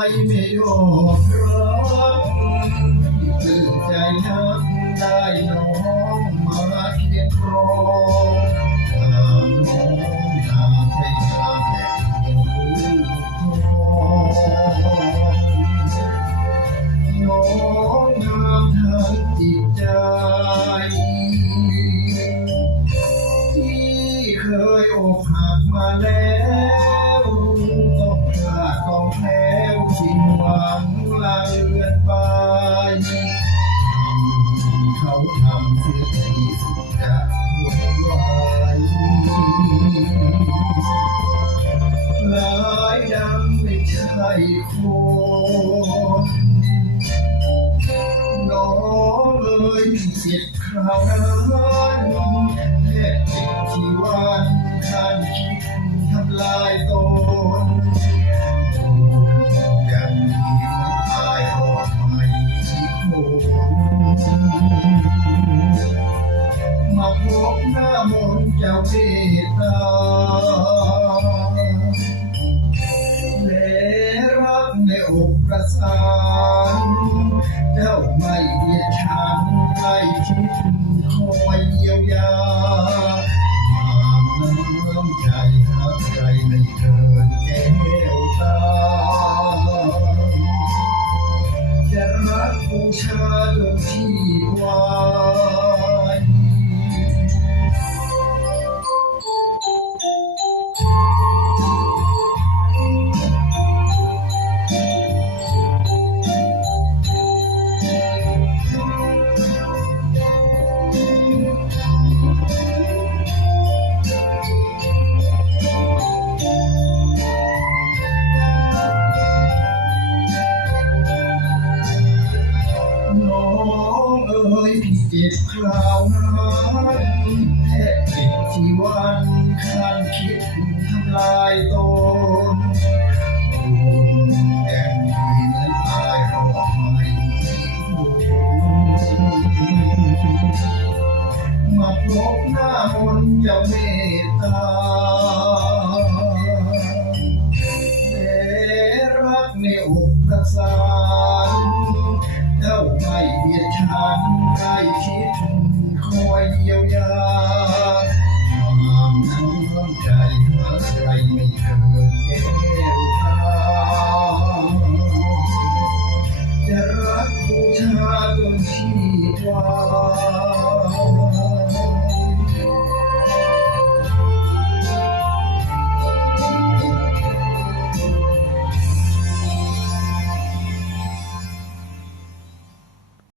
ไม่ยอมรับตื่นใจนักได้น้องมาเคียงครองตามน้องตามใจตามแห่งน้องงามทั้งจิตใจที่เคยอกหักมาแล้วต้องพลาต้องแพ้ว สิ้นหวังลาเลือนไปทำเขาทำเสียทีสุดจะไว้หลายดังไม่ใช่คนน้องเอ๋ยเจ็บคราวนั้นแทบเจ็บที่วันคันคิดทำลายตน และรักในอกประสานเจ้าไม่เดียดฉันใกล้ชิดคอยเยียวยา จ็บคราวนั้นแทบจ็บที่วันคันคิดทำลายตนแก่นดีเหมือนตายรอไม่มาพบหน้ามนจ้าเมตตา ใกล้ชิดคอยเยียวยา